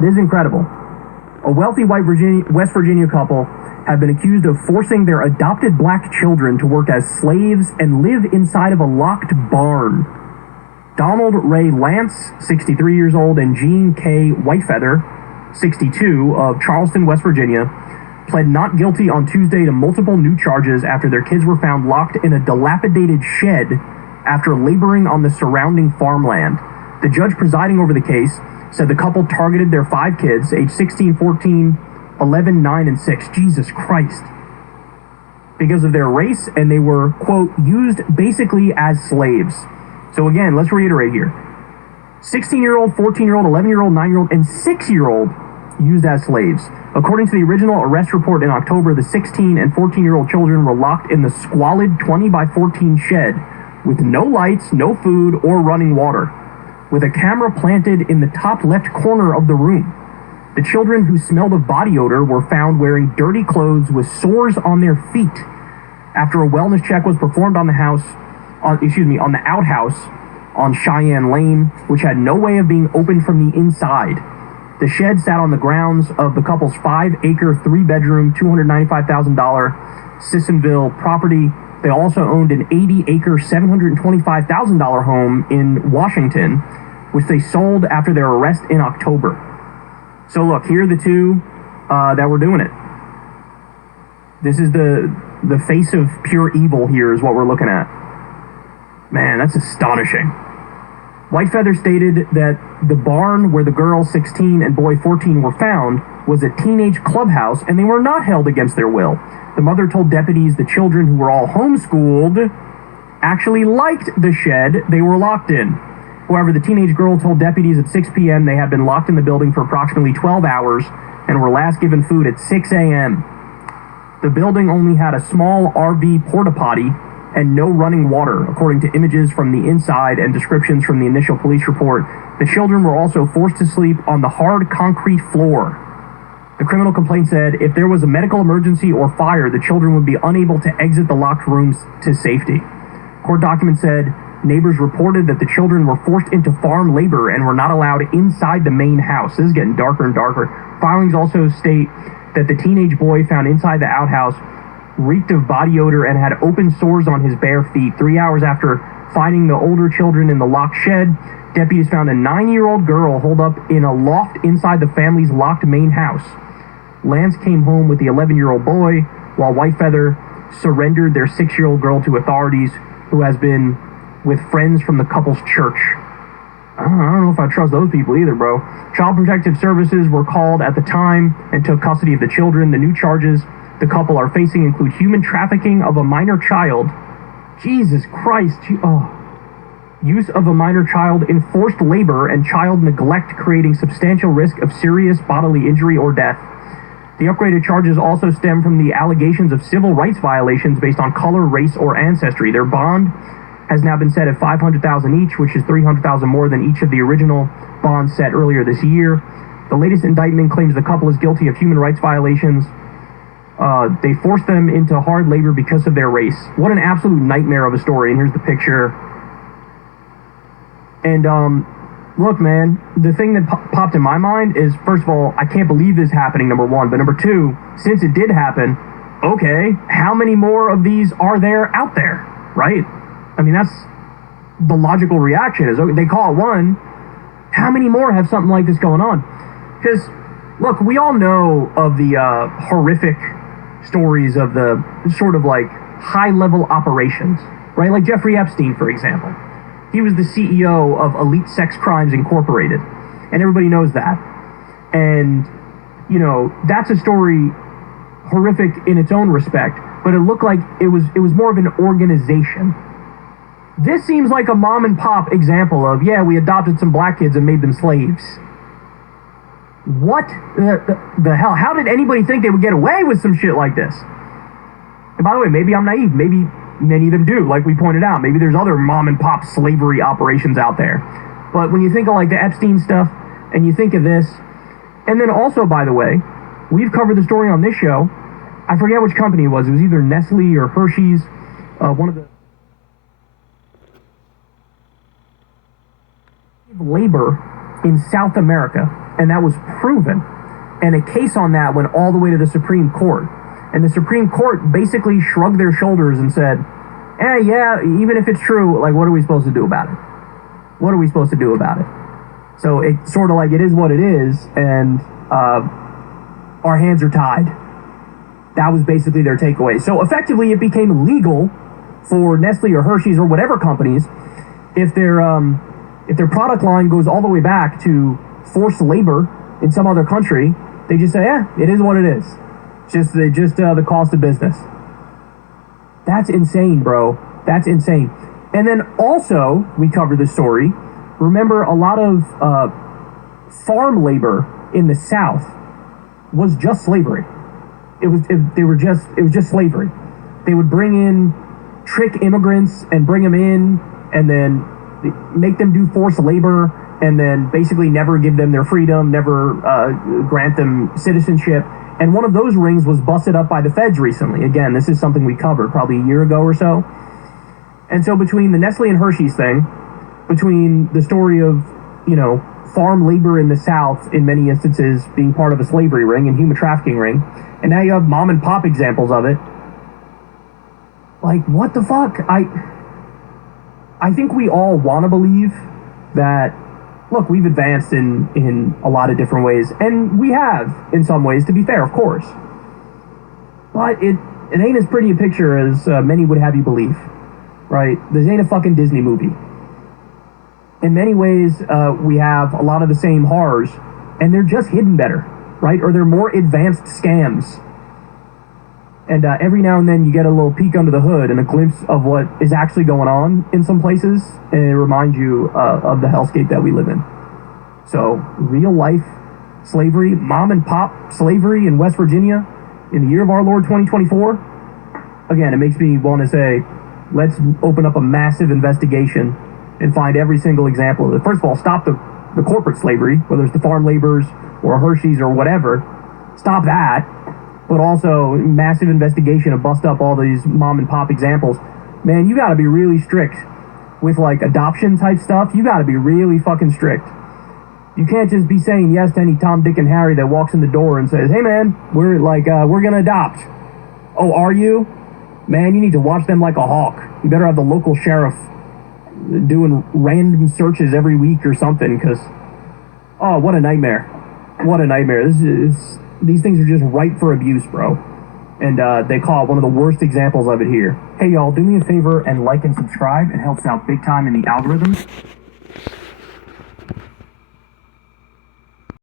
This is incredible. A wealthy West Virginia couple have been accused of forcing their adopted black children to work as slaves and live inside of a locked barn. Donald Ray Lance, 63 years old, and Jean K. Whitefeather, 62, of Charleston, West Virginia, pled not guilty on Tuesday to multiple new charges after their kids were found locked in a dilapidated shed after laboring on the surrounding farmland. The judge presiding over the case said the couple targeted their 5 kids, age 16, 14, 11, 9, and 6. Jesus Christ. Because of their race, and they were, quote, used basically as slaves. So again, let's reiterate here. 16-year-old, 14-year-old, 11-year-old, 9-year-old, and 6-year-old used as slaves. According to the original arrest report in October, the 16 and 14-year-old children were locked in the squalid 20 by 14 shed with no lights, no food, or running water, with a camera planted in the top left corner of the room. The children, who smelled of body odor, were found wearing dirty clothes with sores on their feet. After a wellness check was performed on the outhouse on Cheyenne Lane, which had no way of being opened from the inside. The shed sat on the grounds of the couple's 5-acre, 3-bedroom, $295,000 Sissonville property. They also owned an 80-acre, $725,000 home in Washington, which they sold after their arrest in October. So look, here are the two that were doing it. This is the face of pure evil here is what we're looking at. Man, that's astonishing. Whitefeather stated that the barn where the girl 16 and boy 14 were found was a teenage clubhouse, and they were not held against their will. The mother told deputies the children, who were all homeschooled, actually liked the shed they were locked in. However, the teenage girl told deputies at 6 p.m. they had been locked in the building for approximately 12 hours and were last given food at 6 a.m. The building only had a small RV porta potty and no running water, according to images from the inside and descriptions from the initial police report. The children were also forced to sleep on the hard concrete floor. The criminal complaint said if there was a medical emergency or fire, the children would be unable to exit the locked rooms to safety. Court documents said neighbors reported that the children were forced into farm labor and were not allowed inside the main house. This is getting darker and darker. Filings also state that the teenage boy found inside the outhouse reeked of body odor and had open sores on his bare feet. 3 hours after finding the older children in the locked shed, deputies found a 9-year-old girl holed up in a loft inside the family's locked main house. Lance came home with the 11-year-old boy, while Whitefeather surrendered their 6-year-old girl to authorities, who has been with friends from the couple's church. I don't know if I trust those people either, bro. Child Protective Services were called at the time and took custody of the children. The new charges the couple are facing include human trafficking of a minor child. Jesus Christ. Use of a minor child in forced labor and child neglect, creating substantial risk of serious bodily injury or death. The upgraded charges also stem from the allegations of civil rights violations based on color, race, or ancestry. Their bond has now been set at $500,000 each, which is $300,000 more than each of the original bonds set earlier this year. The latest indictment claims the couple is guilty of human rights violations. They forced them into hard labor because of their race. What an absolute nightmare of a story. And here's the picture. And look, man, the thing that popped in my mind is, first of all, I can't believe this happening, number one. But number two, since it did happen, okay, how many more of these are there out there, right? I mean, that's the logical reaction is, okay, they call it one. How many more have something like this going on? Because, look, we all know of the horrific stories of the sort of like high-level operations, right? Like Jeffrey Epstein, for example. He was the CEO of Elite Sex Crimes Incorporated, and everybody knows that. And, you know, that's a story horrific in its own respect, but it looked like it was more of an organization. This seems like a mom and pop example of, yeah, we adopted some black kids and made them slaves. What the hell? How did anybody think they would get away with some shit like this? And by the way, maybe I'm naive. Maybe many of them do, like we pointed out. Maybe there's other mom and pop slavery operations out there. But when you think of like the Epstein stuff, and you think of this, and then also, by the way, we've covered the story on this show. I forget which company it was. It was either Nestle or Hershey's. One of the labor in South America. and that was proven. And a case on that went all the way to the Supreme Court. And the Supreme Court basically shrugged their shoulders and said, yeah, even if it's true, like, what are we supposed to do about it? What are we supposed to do about it? So it's sort of like it is what it is, and our hands are tied. That was basically their takeaway. So effectively, it became legal for Nestle or Hershey's or whatever companies, if their product line goes all the way back to forced labor in some other country, they just say, it is what it is. Just the cost of business. That's insane, bro. That's insane. And then also, we covered the story. Remember, a lot of farm labor in the South was just slavery. It was just slavery. They would bring in, trick immigrants and bring them in, and then make them do forced labor, and then basically never give them their freedom, never grant them citizenship. And one of those rings was busted up by the feds recently. Again, this is something we covered probably a year ago or so. And so between the Nestle and Hershey's thing, between the story of, farm labor in the South in many instances being part of a slavery ring and human trafficking ring, and now you have mom and pop examples of it. Like, what the fuck? I think we all want to believe that, look, we've advanced in a lot of different ways, and we have in some ways, to be fair, of course. But it ain't as pretty a picture as many would have you believe, right? This ain't a fucking Disney movie. In many ways, we have a lot of the same horrors, and they're just hidden better, right? Or they're more advanced scams. And every now and then you get a little peek under the hood and a glimpse of what is actually going on in some places, and it reminds you of the hellscape that we live in. So, real life slavery, mom and pop slavery in West Virginia in the year of our Lord 2024. Again, it makes me want to say, let's open up a massive investigation and find every single example of it. First of all, stop the corporate slavery, whether it's the farm laborers or Hershey's or whatever. Stop that. But also, massive investigation to bust up all these mom and pop examples. Man, you gotta be really strict with, like, adoption type stuff. You gotta be really fucking strict. You can't just be saying yes to any Tom, Dick, and Harry that walks in the door and says, hey man, we're gonna adopt. Oh, are you? Man, you need to watch them like a hawk. You better have the local sheriff doing random searches every week or something, because, oh, what a nightmare. What a nightmare. These things are just ripe for abuse, bro. And they call it one of the worst examples of it here. Hey, y'all, do me a favor and like and subscribe. It helps out big time in the algorithms.